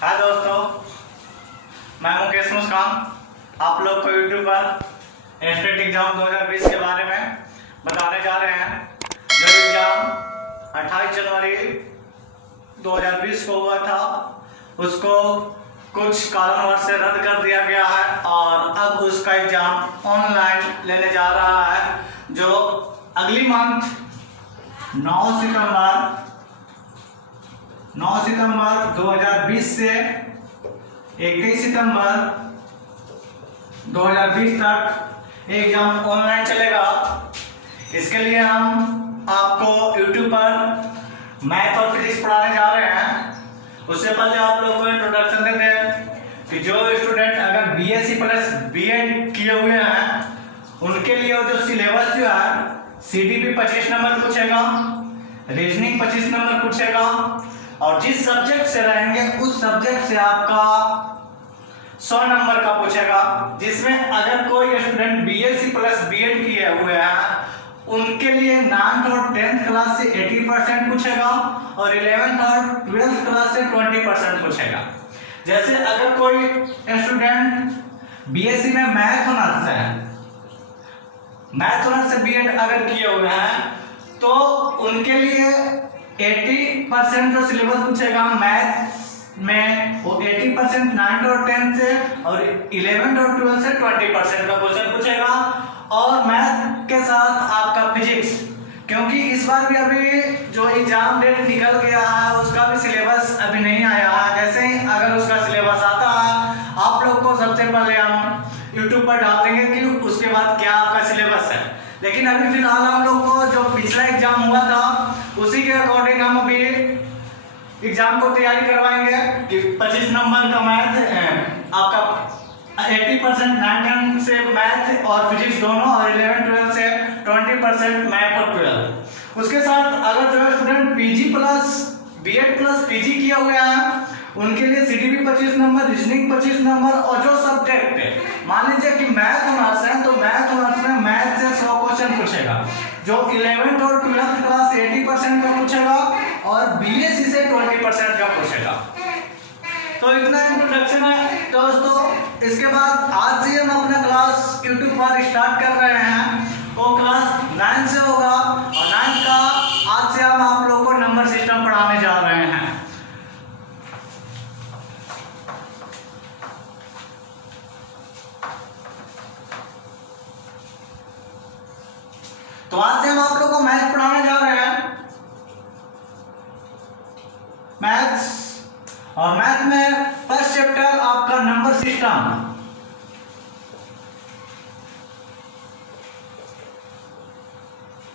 हाय दोस्तों, मैं मुकेश मुस्कान आप लोग को यूट्यूब पर स्टेट एग्जाम 2020 के बारे में बताने जा रहे हैं। जो एग्जाम 28 जनवरी 2020 को हुआ था उसको कुछ कारणवश से रद्द कर दिया गया है और अब उसका एग्जाम ऑनलाइन लेने जा रहा है, जो अगली मंथ 9 सितंबर 2020 से 21 सितंबर 2020 तक एग्जाम ऑनलाइन चलेगा। इसके लिए हम आपको यूट्यूब पर मैथ और फिजिक्स पढ़ाने जा रहे हैं। उससे पहले आप लोग को इंट्रोडक्शन देते हैं कि जो स्टूडेंट अगर बीएससी प्लस बीएड किए हुए हैं उनके लिए जो सिलेबस जो है सीडीपी 25 नंबर पूछेगा, रीजनिंग 25 नंबर पूछेगा और जिस सब्जेक्ट से रहेंगे उस सब्जेक्ट से आपका 100 नंबर का पूछेगा, जिसमें अगर कोई स्टूडेंट बीएससी प्लस बीएड किए हुए हैं उनके लिए 9th और 10th क्लास से 80% पूछेगा और 11th और 12th क्लास से 20% पूछेगा। जैसे अगर कोई स्टूडेंट बीएससी में मैथ ऑनर्स से बीएड अगर किए हुए हैं तो उनके लिए 80% जो सिलेबस पूछेगा मैथ में वो 80% 9th और 10th से और 11th और 12th से 20% का क्वेश्चन पूछेगा। और मैथ के साथ आपका फिजिक्स, क्योंकि इस बार भी अभी जो एग्जाम डेट निकल गया है उसका भी सिलेबस अभी नहीं आया है। जैसे ही अगर उसका सिलेबस आता है आप लोग को सबसे पहले हम यूट्यूब पर डाल देंगे कि उसके बाद क्या आपका सिलेबस है। लेकिन अभी फिलहाल हम लोग को जो पिछला एग्जाम हुआ था उसी के अकॉर्डिंग हम अभी एग्जाम को तैयारी करवाएंगे कि 25 नंबर का मैथ आपका 80% 9th से मैथ और फिजिक्स दोनों और 11th 12th से 20% मैथ और 12। उसके साथ अगर जो student PG plus BEd plus PG किया हुआ है उनके लिए सीडीपी 25 नंबर, रीजनिंग 25 नंबर और जो सब्जेक्ट है मान लीजिए कि मैथ ऑनर्स है तो मैथ ऑनर्स में मैथ से 100 क्वेश्चन पूछेगा, जो 11th और 12th क्लास 80% का पूछेगा और बीएससी से 20% का पूछेगा। तो इतना इंट्रोडक्शन है दोस्तों। इसके बाद आज से हम अपना क्लास यूट्यूब पर स्टार्ट कर रहे हैं। वो क्लास 9 से होगा और 9 का आज से हम आप लोगों को नंबर सिस्टम पढ़ाने जा रहे हैं। तो आज से हम आप लोगों को मैथ पढ़ाने जा रहे हैं, मैथ्स। और मैथ में फर्स्ट चैप्टर आपका नंबर सिस्टम।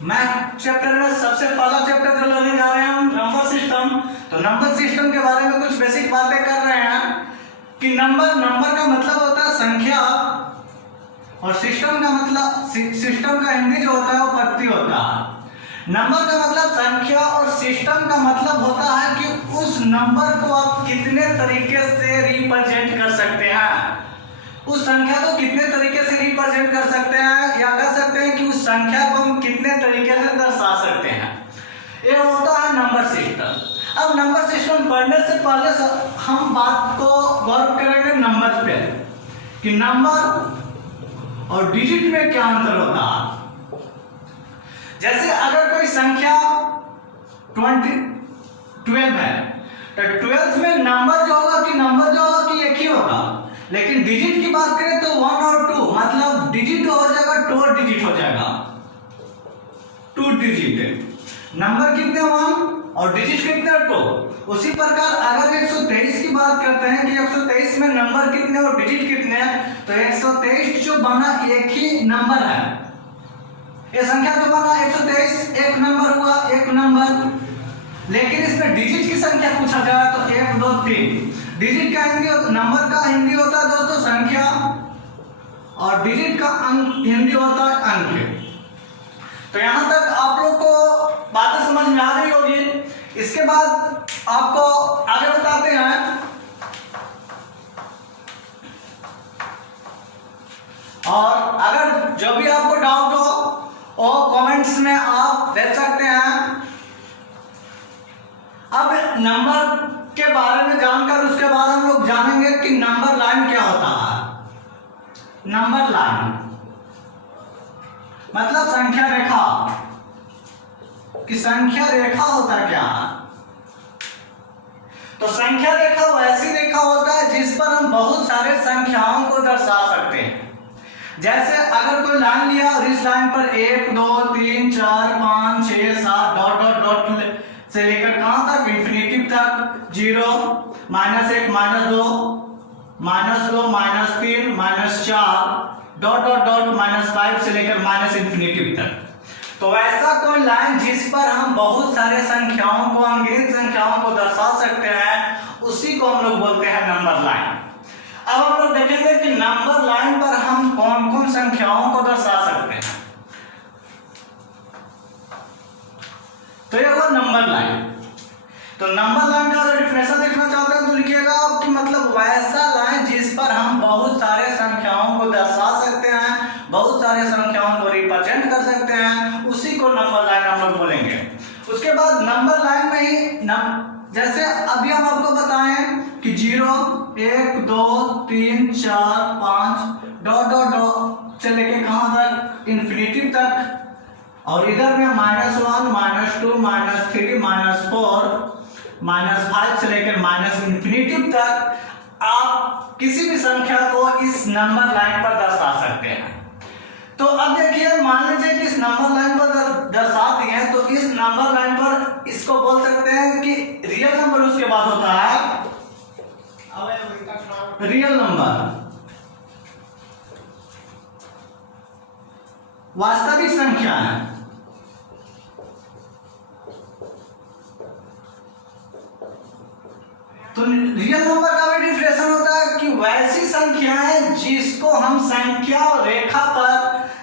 मैथ चैप्टर में सबसे पहला चैप्टर जो लेने जा रहे हैं हम नंबर सिस्टम। तो नंबर सिस्टम के बारे में कुछ बेसिक बातें कर रहे हैं कि नंबर का मतलब होता है संख्या और सिस्टम का हिंदी जो होता है वो पत्ती होता है। नंबर का मतलब संख्या और सिस्टम का मतलब होता है कि उस नंबर को आप कितने तरीके से रिप्रेजेंट कर सकते हैं, उस संख्या को कितने तरीके से रिप्रेजेंट कर सकते हैं या कह सकते हैं कि उस संख्या को हम कितने तरीके से दर्शा सकते हैं। ये होता है नंबर सिस्टम। अब नंबर सिस्टम पढ़ने से पहले हम बात को गौर करेंगे नंबर पे कि नंबर और डिजिट में क्या अंतर होता है। जैसे अगर कोई संख्या 12 है तो 12th में नंबर जो होगा कि एक ही होगा, लेकिन डिजिट की बात करें तो 1 और 2 मतलब डिजिट हो जाएगा 2 डिजिट हो जाएगा, 2 डिजिट। नंबर कितने 1 और डिजिट कितने 2। उसी प्रकार अगर 123 की बात करते हैं कि 123 में नंबर कितने और डिजिट कितने हैं तो 123 जो बना एक ही नंबर है। ये संख्या जो बना 123 एक नंबर हुआ, एक नंबर। लेकिन इसमें डिजिट की संख्या पूछा जाए तो 1 2 3। डिजिट का हिंदी नंबर का हिंदी होता है दोस्तों संख्या और डिजिट का हिंदी होता है अंक। तो यहां तक आप लोग को बातें समझ में आ रही होगी। इसके बाद आपको आगे बताते हैं और अगर जो भी आपको डाउट हो वो कमेंट्स में आप दे सकते हैं। अब नंबर के बारे में जानकर उसके बाद हम जानेंगे कि नंबर लाइन क्या होता है। नंबर लाइन मतलब संख्या रेखा, कि संख्या रेखा होता क्या। तो संख्या रेखा वैसी रेखा होता है जिस पर हम बहुत सारे संख्याओं को दर्शा सकते हैं। जैसे अगर कोई लाइन लिया और इस लाइन पर 1 2 3 4 5 6 7 डॉट डॉट डॉट से लेकर कहां तक, इंफिनिटी तक, 0 -1 -2 -3 -4 डॉट डॉट डॉट -5 से लेकर -इंफिनिटी तक। तो ऐसा कोई लाइन जिस पर हम बहुत सारे संख्याओं को, अंगित संख्याओं को दर्शा सकते हैं, उसी को हम लोग बोलते हैं नंबर लाइन। अब हम लोग देखेंगे कि नंबर लाइन पर हम कौन कौन संख्याओं को दर्शा सकते हैं। तो ये हुआ नंबर लाइन। तो नंबर लाइन का अगर डिफिनेशन देखना चाहते हैं तो लिखिएगा कि मतलब वैसा लाइन जिस पर हम बहुत सारे संख्याओं को दर्शा सकते हैं, बहुत सारे संख्याओं को रिप्रेजेंट कर सकते हैं, उसी को नंबर लाइन हम लोग बोलेंगे। उसके बाद नंबर लाइन में ही जैसे अभी हम आपको बताएं कि 0 1 2 3 4 5 डॉट डॉट डॉट से लेके कहां तक, इंफिनिटी तक, और इधर में -1 -2 -3 -4 -5 से लेकर -इंफिनिटी तक आप किसी भी संख्या को इस नंबर लाइन पर दर्शा सकते हैं। तो अब देखिए, मान लीजिए कि इस नंबर लाइन पर दर्शा दिए हैं, तो इस नंबर लाइन पर इसको बोल सकते हैं कि रियल नंबर उसके बाद होता है रियल नंबर, वास्तविक संख्या है। तो रियल नंबर का भी डिफिनेशन होता है कि वैसी संख्याएं जिसको हम संख्या रेखा पर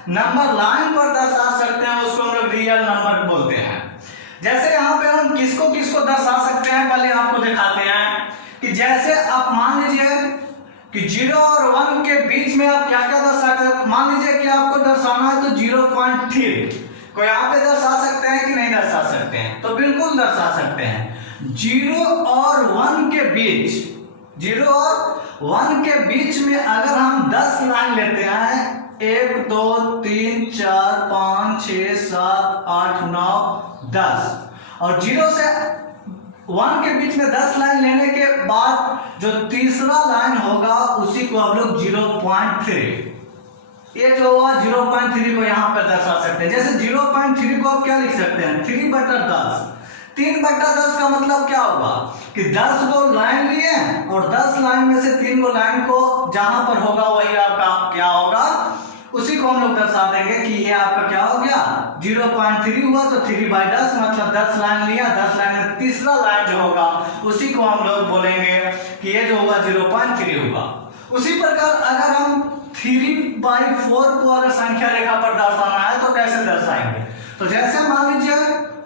नंबर लाइन पर दर्शा सकते हैं, उसको हम लोग रियल नंबर बोलते हैं। जैसे यहाँ पे हम किसको किसको दर्शा सकते हैं, पहले आपको दिखाते हैं कि जैसे आप मान लीजिए कि 0 और 1 के बीच में आप क्या क्या दर्शा सकते हैं। मान लीजिए कि आपको दर्शाना है तो 0.3 को यहाँ पे दर्शा सकते हैं कि नहीं दर्शा सकते हैं, तो बिल्कुल दर्शा सकते हैं। 0 और 1 के बीच, 0 और 1 के बीच में अगर हम 10 लाइन लेते हैं, 1 2 3 4 5 6 7 8 9 10, और 0 से 1 के बीच में 10 लाइन लेने के बाद जो तीसरा लाइन होगा उसी को हम लोग 0.3, ये जो हुआ 0.3 को यहाँ पर दर्शा सकते हैं। जैसे 0.3 को आप क्या लिख सकते हैं, 3/10। 3/10 का मतलब क्या होगा कि 10 गो लाइन लिए और 10 लाइन में से 3 गो लाइन को जहां पर होगा वही आपका क्या होगा, उसी को हम लोग दर्शा देंगे कि ये आपका क्या हो गया, 0.3 हुआ। तो 3/10 मतलब 10 लाइन लिया, 10 लाइन में तीसरा लाइन जो होगा उसी को हम लोग बोलेंगे कि ये जो हुआ 0.3 होगा। उसी प्रकार अगर हम 3/4 को अगर संख्या रेखा पर दर्शाना है तो कैसे दर्शाएंगे, तो जैसे मान लीजिए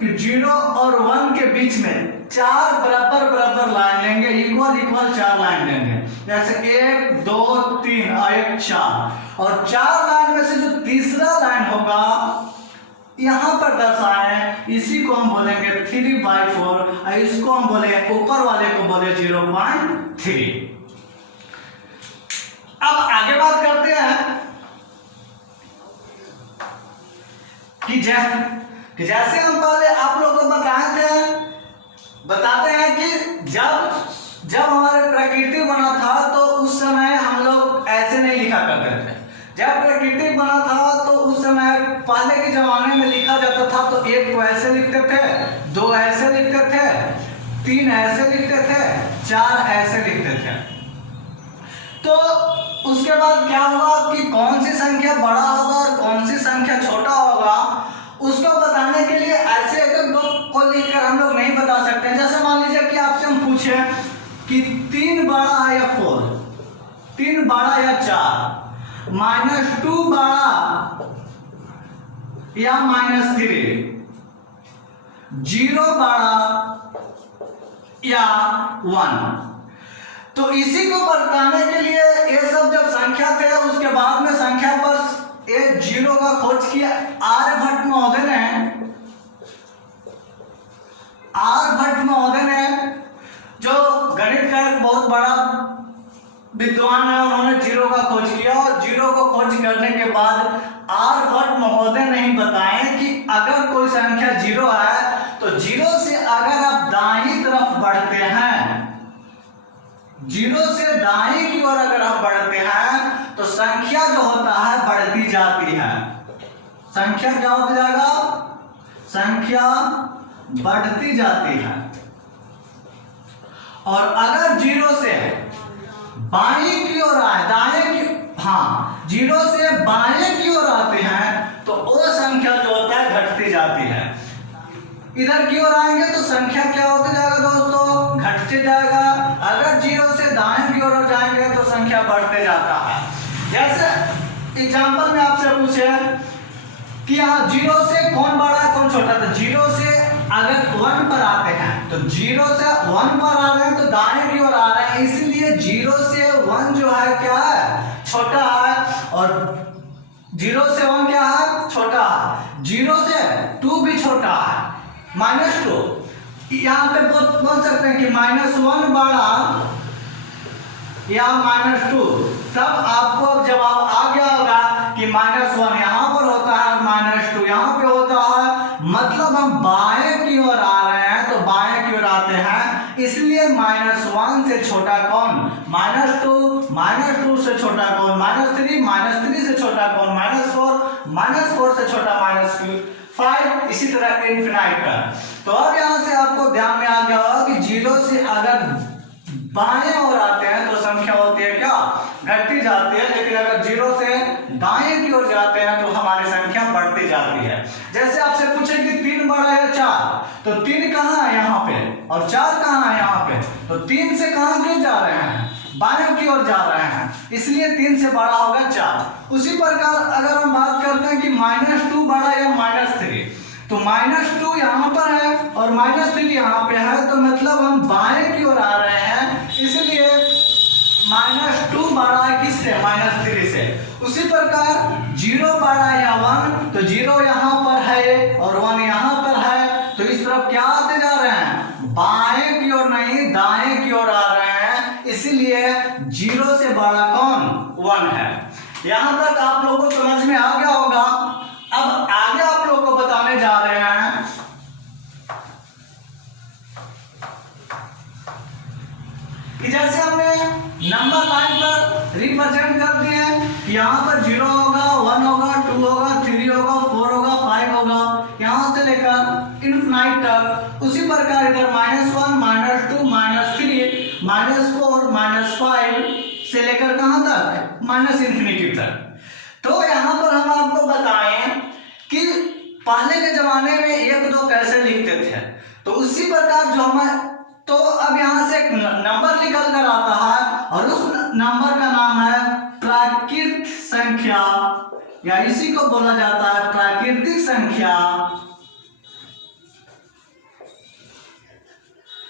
कि 0 और 1 के बीच में 4 बराबर लाइन लेंगे, इक्वल 4 लाइन लेंगे। जैसे 1 2 3 और 1 4, और 4 लाइन में से जो तीसरा लाइन होगा यहां पर दर्शाएं, इसी को हम बोलेंगे 3/4, और इसको हम बोले ऊपर वाले को बोले 0.3। अब आगे बात करते हैं कि जैसे हम पहले आप लोगों को बताते हैं कि जब हमारे प्रकृति बना था तो उस समय हम लोग ऐसे नहीं लिखा करते थे। जब प्रकृति बना था तो उस समय पहले के जमाने में लिखा जाता था तो 1 को ऐसे लिखते थे, 2 ऐसे लिखते थे, 3 ऐसे लिखते थे, 4 ऐसे लिखते थे। तो उसके बाद क्या हुआ कि कौन सी संख्या बड़ा होगा और कौन सी संख्या छोटा होगा, उसको बताने के लिए ऐसे एक दो को लिखकर हम लोग नहीं बता सकते। जैसे मान लीजिए कि आपसे हम पूछे कि 3 बड़ा है या 4, 3 बड़ा या 4, -2 बड़ा या -3, 0 बड़ा या 1। तो इसी को बताने के लिए ये सब जब संख्या थे, उसके बाद में संख्या पर एक 0 का खोज किया आर्यभट्ट महोदय ने, जो गणित का एक बहुत बड़ा विद्वान है उन्होंने जीरो का खोज किया और जीरो को खोज करने के बाद आर्यभट्ट महोदय नहीं बताए कि अगर कोई संख्या जीरो है तो जीरो से अगर आप दाईं तरफ बढ़ते हैं, जीरो से दाईं की ओर अगर आप बढ़ते हैं तो संख्या जो होता है बढ़ती जाती है। संख्या क्या होता जाएगा? संख्या बढ़ती जाती है। और अगर जीरो से बाएं की ओर आए, दाएं की, हाँ, जीरो से बाएं की ओर आते हैं तो वो संख्या जो होता है घटती जाती है। इधर की ओर आएंगे तो संख्या क्या होता जाएगा दोस्तों? घटते जाएगा। अगर जीरो से दाएं की ओर जाएंगे तो संख्या बढ़ते जाता है। जैसे एग्जांपल में आपसे पूछे कि यहाँ जीरो से कौन बड़ा है कौन छोटा, तो जीरो से अगर 1 पर आते हैं तो जीरो से 1 पर आ रहे हैं तो दाएं की ओर आ रहे हैं, इसलिए जीरो से 1 जो है क्या है? छोटा है। और जीरो से 1 क्या है? छोटा है। जीरो से 2 भी छोटा है, -2। यहाँ पे बोल सकते हैं कि -1 बड़ा या -2, तब आपको जवाब आ गया होगा कि -1 यहाँ पर होता है और -2 यहाँ पे होता है। मतलब हम बाएं की ओर आ रहे हैं तो बाएं की ओर आते हैं, इसलिए -1 से छोटा कौन? -2, -2 से छोटा कौन? -3, -3 से छोटा कौन? -4, -4 से छोटा -5, इसी तरह इनफिनाइट का। तो अब यहाँ से आपको ध्यान में आ गया होगा कि जीरो से अगर बाएं ओर आते हैं तो संख्या होती है क्या? घटती जाती है। लेकिन अगर जीरो से दाएं की ओर जाते हैं तो हमारी संख्या बढ़ती जाती है। जैसे आपसे पूछे कि 3 बड़ा है 4, तो 3 कहाँ है? यहाँ पे। और 4 कहाँ है? यहाँ पे। तो 3 से कहाँ क्यों जा रहे हैं? बाएं की ओर जा रहे हैं, इसलिए 3 से बड़ा होगा 4। उसी प्रकार अगर हम बात करते हैं कि -2 बड़ा या -3, तो -2 यहाँ पर है और -3 यहाँ पे है, तो मतलब हम बाएं की ओर आ रहे हैं, इसलिए -2 बड़ा है किससे? -3 से। उसी प्रकार 0 बड़ा या 1, तो 0 यहाँ पर है और 1 यहाँ पर है, तो इस तरफ क्या आते जा रहे हैं? बाएं की ओर नहीं दाएं की ओर आ रहे हैं, इसलिए 0 से बड़ा कौन? 1 है। यहां तक आप लोगों को समझ में आ गया होगा। अब आगे आप लोगों को बताने जा रहे हैं कि जैसे हमने नंबर लाइन पर रिप्रेजेंट कर दिए, यहाँ पर 0 होगा, 1 होगा, 2 होगा, 3 होगा, 4 होगा, 5 होगा, यहाँ से लेकर इनफिनाइट तक। उसी प्रकार इधर -1, -2, -3, -4, -5 से लेकर कहां तक? -इंफिनिटी तक। तो यहाँ पर हम आपको बताएं कि पहले के जमाने में 1, 2 कैसे लिखते थे, तो उसी प्रकार जो हम, तो अब यहाँ से एक नंबर निकल कर आता है और उस नंबर का नाम है प्राकृत संख्या, या इसी को बोला जाता है प्राकृतिक संख्या,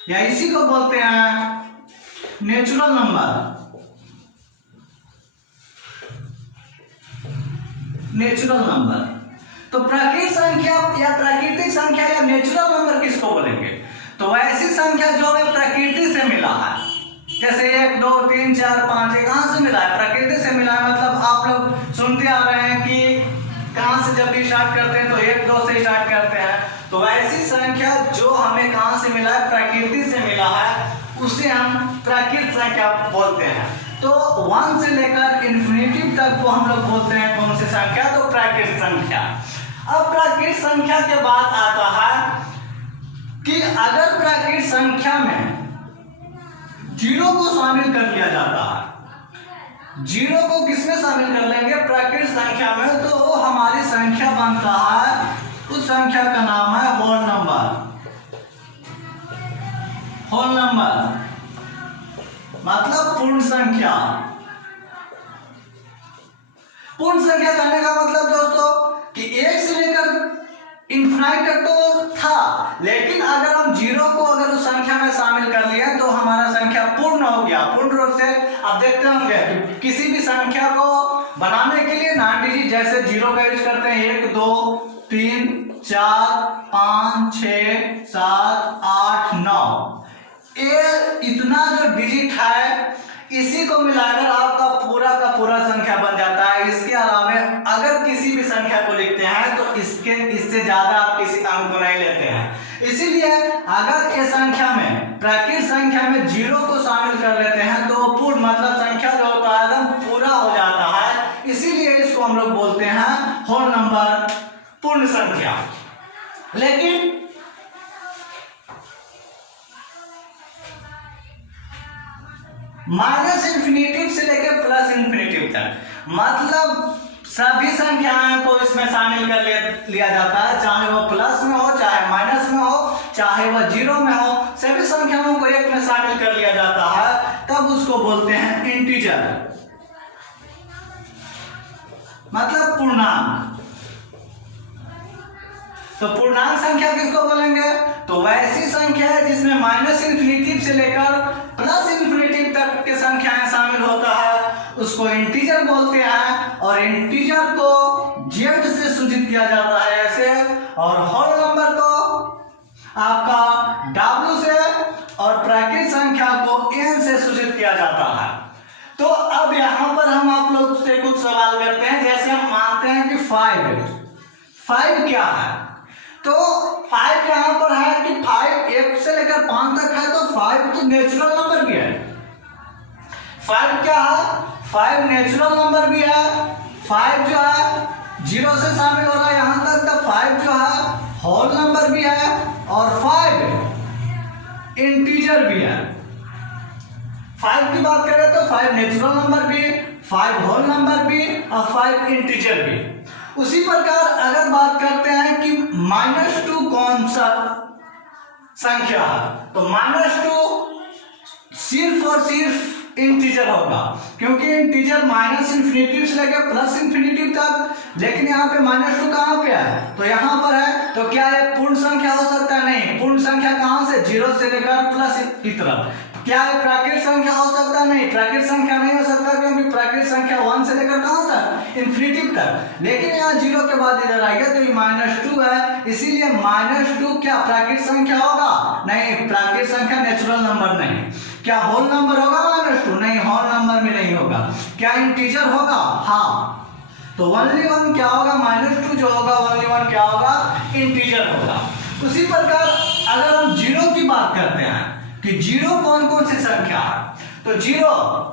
या इसी को बोलते हैं नेचुरल नंबर। Natural number. तो प्राकृतिक संख्या या प्राकृतिक संख्या या नेचुरल नंबर किसको बोलेंगे? तो ऐसी संख्या जो हमें प्रकृति से मिला है, जैसे 1, 2, 3, 4, 5, कहां से मिला है? प्रकृति से मिला है। मतलब आप लोग सुनते आ रहे हैं कि कहां से जब भी स्टार्ट करते हैं तो 1, 2 से स्टार्ट करते हैं, तो ऐसी संख्या जो हमें कहां से मिला है? प्रकृति से मिला है, उसे हम प्राकृतिक संख्या बोलते हैं। तो 1 से लेकर इन्फिनिटी तक को हम लोग बोलते हैं कौन सी संख्या? तो प्राकृतिक संख्या। अब प्राकृतिक संख्या के बाद आता है कि अगर प्राकृतिक संख्या में 0 को शामिल कर लिया जाता है, 0 को किसमें शामिल कर लेंगे? प्राकृतिक संख्या में, तो वो हमारी संख्या बनता है, उस संख्या का नाम है होल नंबर। होल नंबर मतलब पूर्ण संख्या। पूर्ण संख्या कहने का मतलब दोस्तों कि 1 से लेकर इनफिनाइट तक तो था, लेकिन अगर हम 0 को अगर उस संख्या में शामिल कर लिए तो हमारा संख्या पूर्ण हो गया। पूर्ण रूप से आप देखते होंगे कि किसी भी संख्या को बनाने के लिए 9 डिजिट जैसे 0 का यूज करते हैं, 1, 2, 3, 4, 5, 6, 7, 8, 9, ये इतना जो डिजिट है, इसी को मिलाकर आपका पूरा का पूरा संख्या बन जाता है। इसके अलावा अगर किसी भी संख्या को लिखते हैं तो इससे ज्यादा आप किसी अंक को नहीं लेते हैं। इसीलिए अगर ये संख्या में प्राकृत संख्या में 0 को शामिल कर लेते हैं तो पूर्ण मतलब संख्या जो होता है एकदम पूरा हो जाता है। इसीलिए इसको हम लोग बोलते हैं होल नंबर, पूर्ण संख्या। लेकिन माइनस इंफिनिटिव से लेकर प्लस इंफिनिटिव तक, मतलब सभी संख्याओं को इसमें शामिल कर लिया जाता है, चाहे वो प्लस में हो, चाहे माइनस में हो, चाहे वो 0 में हो, सभी संख्याओं को एक में शामिल कर लिया जाता है। तब उसको बोलते हैं इंटीजर, मतलब पूर्णांक। तो पूर्णांक संख्या किसको बोलेंगे? तो वैसी संख्या है जिसमें माइनस इंफिनिटिव से लेकर प्लस इंफिनिटिव तक के संख्याएं शामिल होता है, उसको इंटीजर बोलते हैं। और इंटीजर को जेड से सूचित किया जाता है ऐसे, और होल नंबर को आपका डब्ल्यू से, और प्राकृत संख्या को एन से सूचित किया जाता है। तो अब यहां पर हम आप लोग से कुछ सवाल करते हैं। जैसे हम मानते हैं कि 5 क्या है, तो 5 यहाँ पर है कि 5 1 से लेकर 5 तक है, तो 5 तो नेचुरल नंबर भी है। 5 क्या है? 5 नेचुरल नंबर भी है। 5 जो है 0 से शामिल हो रहा है यहां तक, तो 5 जो है होल नंबर भी है, और 5 इंटीजर भी है। 5 की बात करें तो 5 नेचुरल नंबर भी, 5 होल नंबर भी, और 5 इंटीजर भी। उसी प्रकार अगर बात करते हैं कि -2 कौन सा संख्या है, तो -2 सिर्फ और सिर्फ इंटीजर होगा, क्योंकि इंटीजर माइनस इंफिनिटिव से लेकर प्लस इंफिनिटिव तक। लेकिन यहाँ पे -2 कहाँ पे है? तो यहाँ पर है। तो क्या ये पूर्ण संख्या हो सकता है? नहीं। पूर्ण संख्या कहाँ से? 0 से लेकर प्लस की तरफ। क्या ये प्राकृत संख्या हो सकता है? नहीं, प्राकृत संख्या नहीं हो सकता, क्योंकि प्राकृत संख्या 1 से लेकर कहाँ तक? इंफिनिटिव तक। लेकिन यहाँ 0 के बाद इधर आएगा तो ये -2 है, इसीलिए -2 क्या प्राकृत संख्या होगा? नहीं, प्राकृत संख्या नेचुरल नंबर नहीं। क्या होल नंबर होगा -2? नहीं, होल नंबर में नहीं होगा। क्या इंटीजर होगा? हाँ। तो ओनली वन क्या होगा? -2 जो होगा ओनली वन क्या होगा? इंटीजर होगा। उसी प्रकार अगर हम 0 की बात करते हैं कि 0 कौन कौन सी संख्या है, तो 0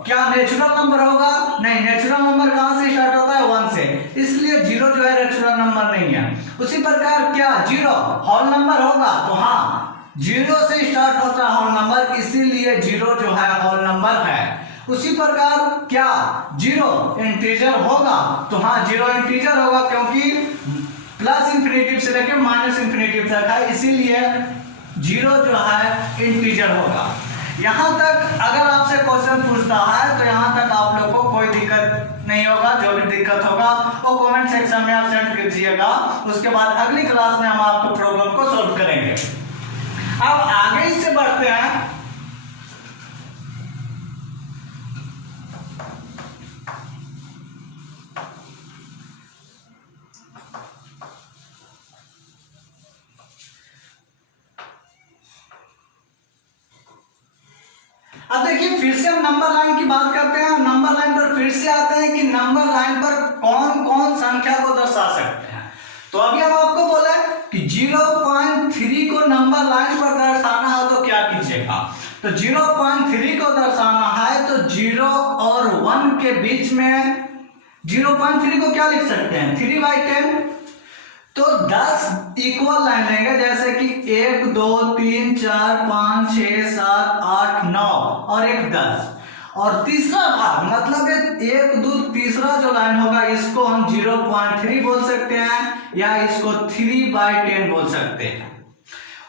क्या नेचुरल नंबर होगा? नहीं, नेचुरल नंबर कहां से स्टार्ट होता है? 1 से, इसलिए 0 जो है नेचुरल नंबर नहीं है। उसी प्रकार क्या 0 होल नंबर होगा? तो हाँ, 0 से स्टार्ट होता है होल नंबर, इसीलिए 0 जो है होल नंबर है। उसी प्रकार क्या 0 इंटीजर होगा? तो हाँ, 0 इंटीजर होगा, क्योंकि प्लस इंफिनिटिव से लेकर माइनस इंफिनिटिव तक है, इसीलिए 0 जो है इंटीजर होगा। यहां तक अगर आपसे क्वेश्चन पूछता है तो यहां तक आप लोग को कोई दिक्कत नहीं होगा। जो भी दिक्कत होगा वो कमेंट सेक्शन में आप सेंड कीजिएगा। उसके बाद अगली क्लास में हम आपको प्रॉब्लम को सॉल्व करेंगे। अब आगे इससे बढ़ते हैं। अब देखिए, फिर से हम नंबर लाइन की बात करते हैं। नंबर लाइन पर फिर से आते हैं कि नंबर लाइन पर कौन कौन संख्या को दर्शा सकते हैं। तो अभी हम आपको बोले कि 0.3 को नंबर लाइन पर दर्शाना हो तो क्या कीजिएगा। तो 0.3 को दर्शाना है तो 0 और 1 के बीच में 0.3 को क्या लिख सकते हैं? 3/10। तो 10 इक्वल लाइन लेंगे, जैसे कि 1 2 3 4 5 6 7 8 9 और एक 10। और तीसरा भाग मतलब 1 2 तीसरा जो लाइन होगा इसको हम 0.3 बोल सकते हैं, या इसको 3/10 बोल सकते हैं।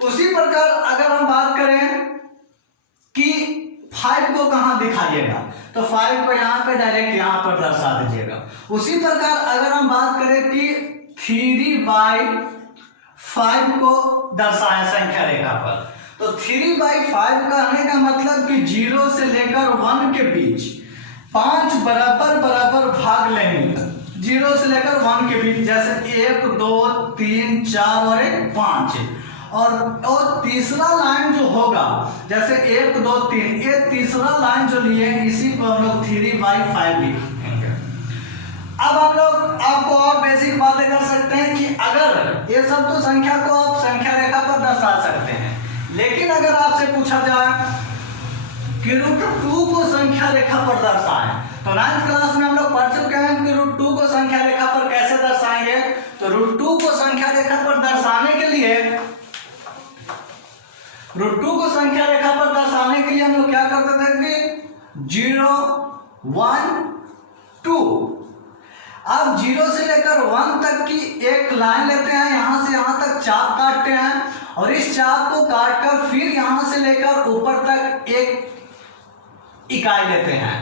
उसी प्रकार अगर हम बात करें कि 5 को कहां दिखाइएगा, तो 5 को यहाँ पे डायरेक्ट यहाँ पर दर्शा दीजिएगा। उसी प्रकार अगर हम बात करें कि 3/5 को दर्शाएं संख्या रेखा पर, तो 3/5 कहने का मतलब कि 0 से लेकर 1 के बीच 5 बराबर बराबर भाग लेंगे। 0 से लेकर 1 के बीच, जैसे 1 2 3 4 और एक 5। और तीसरा लाइन जो होगा, जैसे 1 2 3, ये तीसरा लाइन जो लिए इसी को हम लोग 3/5 लिखेंगे। अब हम लोग आपको और बेसिक बातें कर सकते हैं कि अगर ये सब तो संख्या को आप संख्या रेखा पर दर्शा सकते हैं, लेकिन अगर आपसे पूछा जाए कि √2 को संख्या रेखा पर दर्शाएं, तो 9th क्लास में हम लोग पढ़ चुके हैं कि √2 को संख्या रेखा पर कैसे दर्शाएंगे। तो √2 को संख्या रेखा पर दर्शाने के लिए √2 को संख्या रेखा पर दर्शाने के लिए हम लोग क्या करते थे कि 0 1 2, अब 0 से लेकर 1 तक की एक लाइन लेते हैं, यहां से यहां तक चाप काटते हैं और इस चाप को काटकर फिर यहां से लेकर ऊपर तक एक इकाई लेते हैं।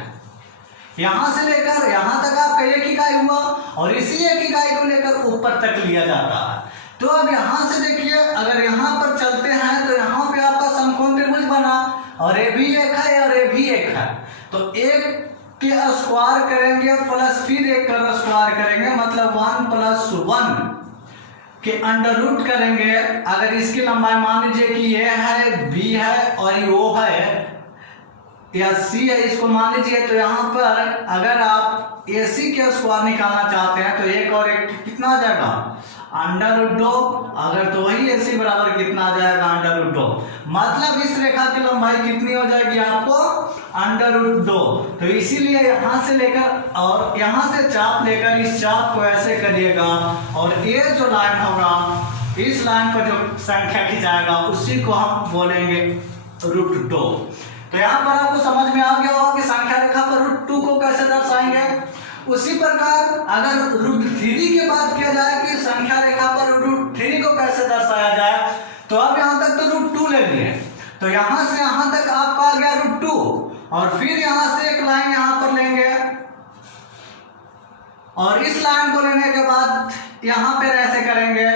यहां से लेकर यहां तक आपका एक इकाई हुआ और इसी एक इकाई को लेकर ऊपर तक लिया जाता है। तो अब यहां से देखिए, अगर यहां पर चलते हैं तो यहां पे आपका समकोण त्रिभुज बना और ये भी एक है और ये भी एक है, तो एक के स्क्वायर करेंगे प्लस फिर एक का स्क्वायर करेंगे, मतलब 1 + 1 के अंडर √ करेंगे। अगर इसकी लंबाई मान लीजिए कि ये है, बी है और ये ओ है या सी है, इसको मान लीजिए, तो यहाँ पर अगर आप AC के स्क्वायर निकालना चाहते हैं तो एक और एक कितना आ जाएगा, √2। अगर तो वही AC बराबर कितना आ जाएगा, √2। मतलब इस रेखा की लंबाई कितनी हो जाएगी आपको, √2। तो इसीलिए यहाँ से लेकर और यहाँ से चाप लेकर इस चाप को ऐसे करिएगा और ये जो लाइन होगा, इस लाइन पर जो संख्या खिंचाएगा उसी को हम बोलेंगे √2। तो यहाँ पर आपको समझ में आ गया होगा कि संख्या रेखा पर √2 को कैसे दर्शाएंगे। उसी प्रकार अगर √3 की बात किया जाए कि संख्या रेखा पर √3 को कैसे दर्शाया जाए, तो अब यहाँ तक तो √2 ले लिए, तो यहाँ से यहाँ तक आपका आ गया √2 और फिर यहाँ से एक लाइन यहाँ पर लेंगे और इस लाइन को लेने के बाद यहाँ पे ऐसे करेंगे,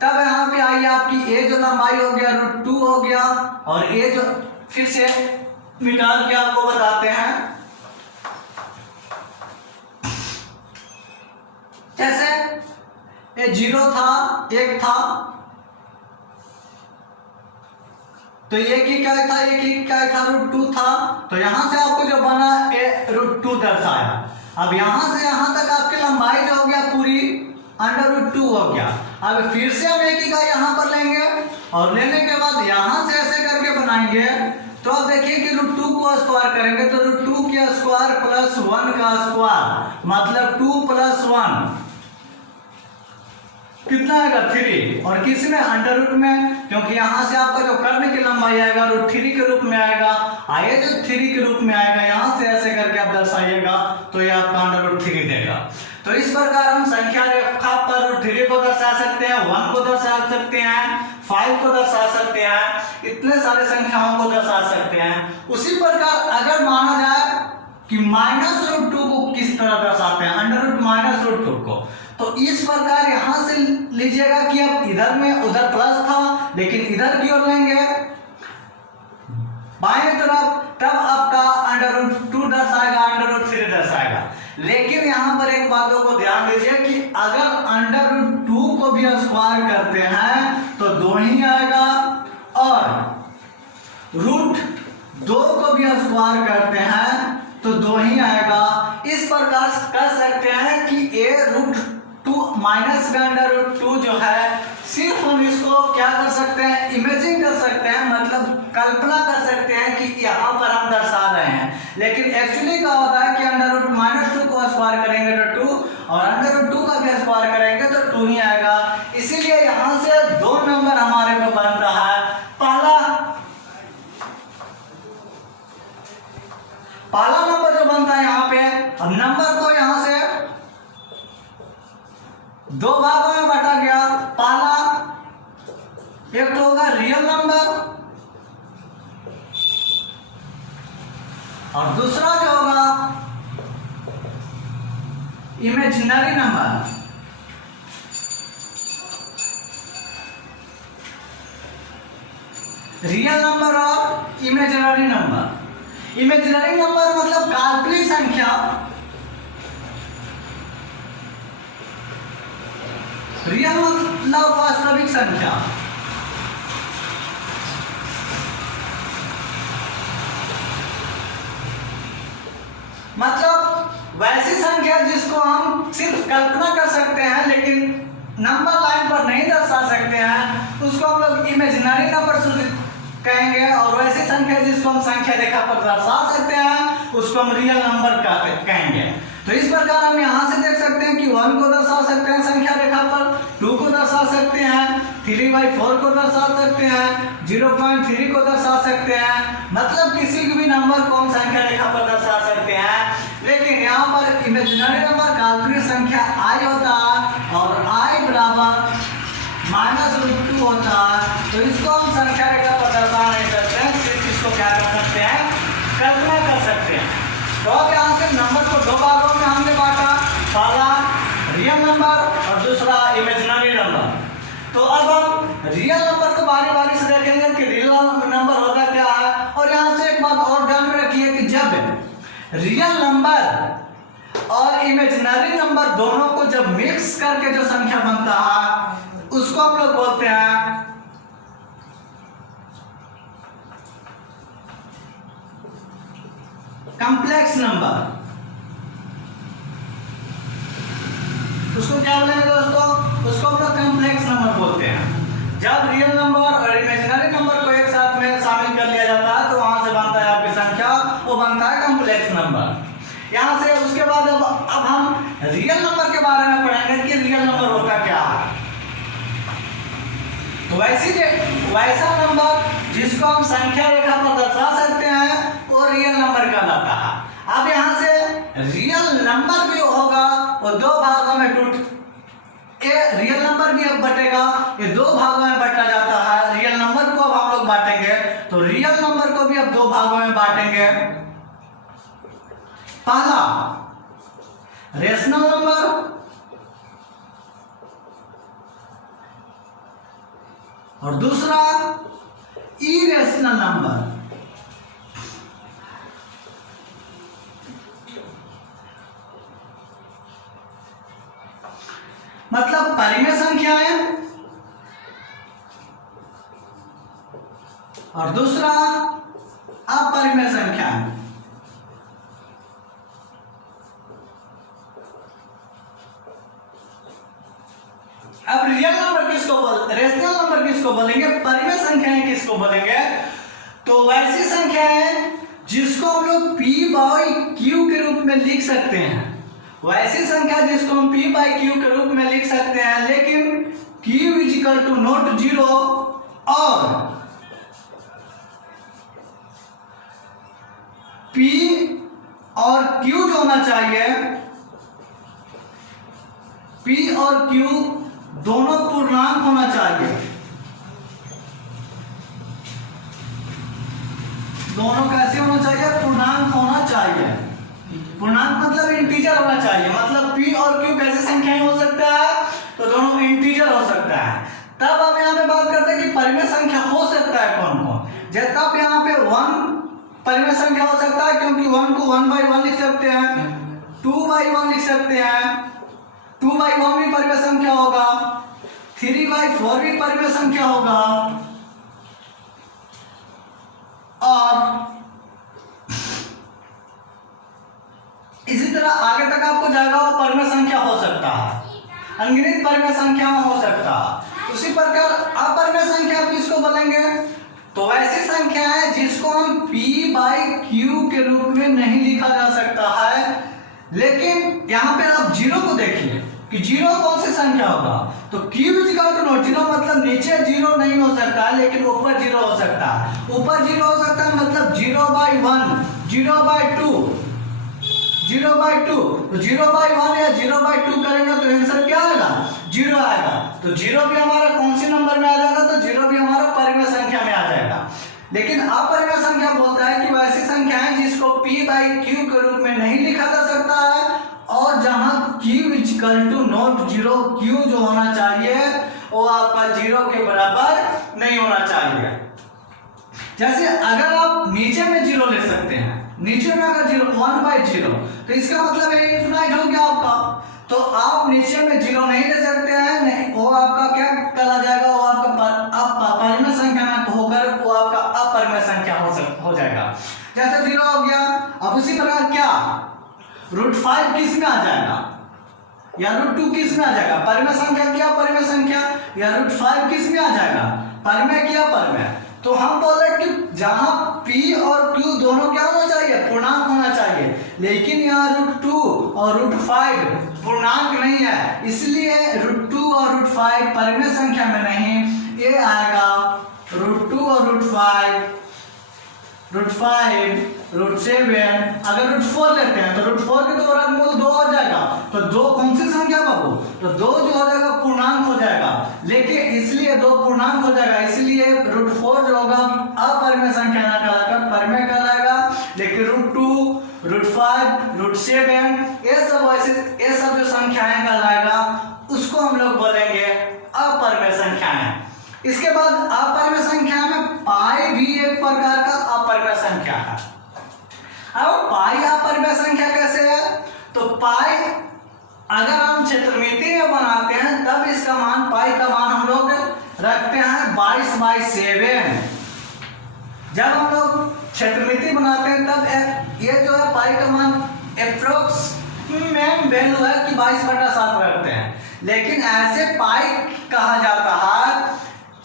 तब यहाँ पे आई आपकी ये जो लंबाई हो गया √2 हो गया और ये जो फिर से निकाल के आपको बताते हैं। जैसे ये 0 था, 1 था, तो एक ही क्या था, एक ही क्या था, √2 था, तो यहां से आपको जो बना ये √2 दर्शाया। अब यहां से यहां तक आपकी लंबाई जो हो गया पूरी √2 हो गया। अब फिर से हम एक ही का यहां पर लेंगे और लेने के बाद यहां से ऐसे करके बनाएंगे, तो अब देखिए कि √2 को स्क्वायर करेंगे तो √2 के स्क्वायर + 1 का स्क्वायर, मतलब 2 + 1 कितना आएगा, 3। और किस में, √ में, क्योंकि यहां से आपका जो कर्ण की लंबाई आएगा √3 के रूप में आएगा। आइए जो 3 के रूप में आएगा, यहां से ऐसे करके आप दर्शाइएगा तो ये आपका √3 देगा। तो इस प्रकार हम संख्या रेखा पर √3 को दर्शा सकते हैं, 1 को दर्शा सकते हैं, 5 को दर्शा सकते हैं, इतने सारे संख्याओं को दर्शा सकते हैं। उसी प्रकार अगर माना जाए कि -√2 को किस तरह दर्शाते हैं, √- √2 को, तो इस प्रकार यहां से लीजिएगा कि अब इधर में उधर प्लस था लेकिन इधर की ओर लेंगे बाएं तरफ, तब आपका √2 दर्शाएगा, √3 दर्शाएगा। लेकिन यहां पर एक बातों को ध्यान दीजिए कि अगर √2 को भी स्क्वायर करते हैं तो 2 ही आएगा और √2 को भी स्क्वायर करते हैं तो 2 ही आएगा। इस प्रकार कर सकते हैं कि ये √2 -√2 जो है, सिर्फ हम इसको क्या कर सकते हैं, इमेजिन कर सकते हैं, मतलब कल्पना कर सकते हैं कि यहाँ पर हम दर्शा रहे हैं। लेकिन एक्चुअली क्या होता है कि √-2 को स्क्वायर करेंगे तो 2 और √2 का भी स्क्वायर करेंगे तो 2 ही आएगा। इसीलिए यहाँ से 2 नंबर हमारे को बन रहा है। पहला नंबर जो बनता है यहाँ पे, अब नंबर को यहाँ से 2 भागों में बांटा गया। पहला एक तो होगा रियल नंबर और दूसरा जो होगा इमेजिनरी नंबर। रियल नंबर और इमेजिनरी नंबर। इमेजिनरी नंबर मतलब काल्पनिक संख्या, रियल मतलब वास्तविक संख्या। मतलब वैसी संख्या जिसको हम सिर्फ कल्पना कर सकते हैं लेकिन नंबर लाइन पर नहीं दर्शा सकते हैं, उसको हम लोग इमेजिनरी नंबर कहेंगे। और वैसी संख्या जिसको हम संख्या रेखा पर दर्शा सकते हैं उसको हम रियल नंबर कहेंगे। तो इस प्रकार हम यहाँ से देख सकते हैं कि 1 को दर्शा सकते हैं संख्या रेखा पर, 2 को दर्शा सकते हैं, 3/4 को दर्शा सकते हैं, 0.3 को दर्शा सकते हैं, मतलब किसी भी नंबर को हम संख्या रेखा पर दर्शा सकते हैं। लेकिन यहाँ पर इमेजिनरी नंबर काल्पनिक संख्या i होता है और i बराबर -√2 होता है, तो इसको हम संख्या रेखा पर दर्शा नहीं सकते हैं, सिर्फ इसको क्या कर सकते हैं, कल्पना कर सकते हैं। तो अब यहाँ से नंबर को दो भागों में हमने बांटा, पहला रियल नंबर और दूसरा इमेजिनरी नंबर। तो अब हम रियल नंबर को बारी बारी से देखेंगे कि रियल नंबर होता क्या है। और यहाँ से एक बात और ध्यान में रखिए कि जब रियल नंबर और इमेजिनरी नंबर दोनों को जब मिक्स करके जो संख्या बनता है उसको हम लोग बोलते हैं कॉम्प्लेक्स नंबर। उसको क्या बोलेंगे दोस्तों, उसको हम लोग कॉम्प्लेक्स नंबर बोलते हैं। जब रियल नंबर और इमेजिनरी नंबर को एक साथ में शामिल कर लिया जाता है तो वहां से बनता है आपकी संख्या, वो बनता है कॉम्प्लेक्स नंबर। यहाँ से उसके बाद अब हम रियल नंबर के बारे में पढ़ेंगे कि रियल नंबर होता क्या है। तो वैसा नंबर जिसको हम संख्या रेखा पर दर्शा सकते हैं वो रियल नंबर कहलाता है। अब यहाँ से रियल नंबर भी होगा और दो भागों में रियल नंबर भी अब बटेगा, ये दो भागों में बांटा जाता है। रियल नंबर को अब हम लोग बांटेंगे तो रियल नंबर को भी अब दो भागों में बांटेंगे। पहला रेशनल नंबर और दूसरा इरेशनल नंबर। मतलब परिमेय संख्याएं और दूसरा अपरिमेय संख्याएं। अब रियल नंबर रेशनल नंबर किसको बोलेंगे, परिमेय संख्याएं किसको बोलेंगे, तो वैसी संख्याएं जिसको हम लोग p/q के रूप में लिख सकते हैं। वैसी संख्या जिसको हम p/q के रूप में लिख सकते हैं लेकिन q = नॉट 0 और p और q जो होना चाहिए, p और q दोनों पूर्णांक होना चाहिए। दोनों कैसे होना चाहिए, पूर्णांक होना चाहिए। पूर्णांक मतलब इंटीजर होना चाहिए। मतलब p और q कैसे संख्याएं हो सकता है, तो दोनों इंटीजर हो सकता है। तब हम यहाँ पे बात करते हैं कि परिमेय संख्या हो सकता है कौन कौन। तब यहाँ पे 1 परिमेय संख्या हो सकता है क्योंकि 1 को 1/1 लिख सकते हैं, 2/1 लिख सकते हैं, 2/1 भी परिमेय संख्या होगा, 3/4 भी परिमेय संख्या होगा और इसी तरह आगे तक आपको जाएगा वो परिमेय संख्या हो सकता है, अनगिनत परिमेय संख्या हो सकता है। उसी प्रकार अपरिमेय संख्या किसको बोलेंगे, तो वैसी संख्या है जिसको हम p/q के रूप में नहीं लिखा जा सकता है। लेकिन यहाँ पे आप जीरो को देखिए कि जीरो कौन सी संख्या होगा, तो q = नॉट 0 मतलब नीचे जीरो नहीं हो सकता है लेकिन ऊपर जीरो हो सकता है। ऊपर जीरो हो सकता है मतलब 0/1, 0/2, 0/2। तो 0/1 या 0/2 करेंगे तो आंसर क्या आएगा, 0 आएगा। तो जीरो भी हमारा कौन सी नंबर में आ जाएगा, तो जीरो भी हमारा परिमेय संख्या में आ जाएगा। लेकिन अपरिमेय संख्या बोलता है कि वैसी संख्या है जिसको p/q के रूप में नहीं लिखा जा सकता है और जहां q = नॉट 0, q जो होना चाहिए वो आपका 0 के बराबर नहीं होना चाहिए। जैसे अगर आप नीचे में 0 ले सकते हैं, नीचे में अगर 1/0 तो इसका मतलब है इनफिनाइट हो गया आपका। तो आप नीचे में 0 नहीं ले सकते हैं, नहीं वो आपका क्या कहा जाएगा, वो आपका परिमेय संख्या में होकर वो आपका अपरिमेय संख्या हो जाएगा। जैसे 0 हो गया। अब उसी प्रकार क्या √5 किस में आ जाएगा, या √2 किस में आ जाएगा, परिमेय संख्या क्या परिमेय संख्या, या √5 किस में आ जाएगा, परिमेय क्या परिमेय। तो हम बोल रहे कि जहां p और q दोनों क्या होना चाहिए, पूर्णांक होना चाहिए, लेकिन यहाँ √2 और √5 पूर्णांक नहीं है, इसलिए √2 और √5 परिमेय संख्या में नहीं, ये आएगा √2 और √5 √7 अगर √4 लेते हैं तो √4 के तो वर्गमूल 2 हो जाएगा, तो 2 कौन सी संख्या बाबू, तो 2 जो हो जाएगा पूर्णांक हो जाएगा, लेकिन इसलिए 2 पूर्णांक हो जाएगा, इसलिए √4 जो होगा अपरिमेय संख्या ना कहलाकर परिमेय कहलाएगा, लेकिन √2 √5 √7 ये सब जो संख्याएं कहलाएगा उसको हम लोग बोलेंगे अपरिमेय संख्याएं। इसके बाद अपरिमेय संख्या में पाई भी एक प्रकार का अपरिमेय संख्या है। अब पाई अपरिमेय संख्या कैसे है, तो पाई अगर हम क्षेत्रमिति में बनाते हैं तब इसका मान, पाई का मान हम लोग रखते हैं 22/7। जब हम लोग क्षेत्रमिति बनाते हैं तब ये जो है पाई का मान अप्रोक्सीमेट वैल्यू है कि 22/7 रखते हैं, लेकिन ऐसे पाई कहा जाता है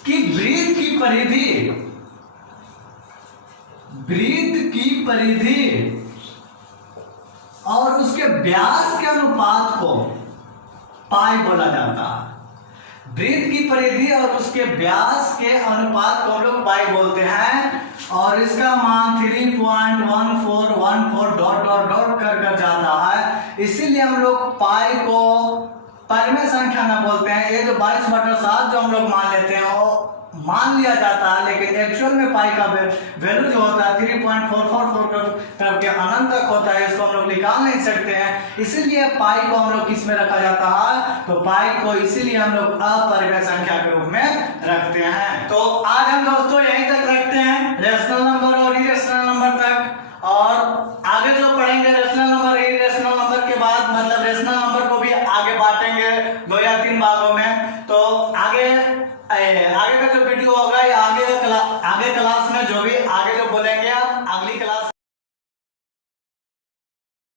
कि वृत्त की परिधि और उसके व्यास के अनुपात को पाई बोला जाता है। वृत्त की परिधि और उसके व्यास के अनुपात को हम लोग पाई बोलते हैं, और इसका मान 3.1414 डॉट डॉट डॉट कर जाता है, इसीलिए हम लोग पाई को परिमेय संख्या ना बोलते हैं। ये जो 22/7 जो हम लोग मान लेते हैं वो मान लिया जाता है, लेकिन एक्चुअल में पाई का वैल्यू जो होता है 3.444 करके अनंत तक होता है, इसको हम लोग निकाल नहीं सकते हैं, इसीलिए पाई को हम लोग किस में रखा जाता है, तो पाई को इसीलिए हम लोग अपरिमेय संख्या के रूप में रखते हैं। तो आज हम दोस्तों यहीं तक रखते हैं, रेशनल नंबर और इरेशनल नंबर तक, और आगे जो पढ़ेंगे रेशनल नंबर इरेशनल नंबर के बाद मतलब रेशनल नंबर को भी आगे बांटेंगे 2 या 3 भागों में। तो आगे का जो वीडियो होगा या आगे क्लास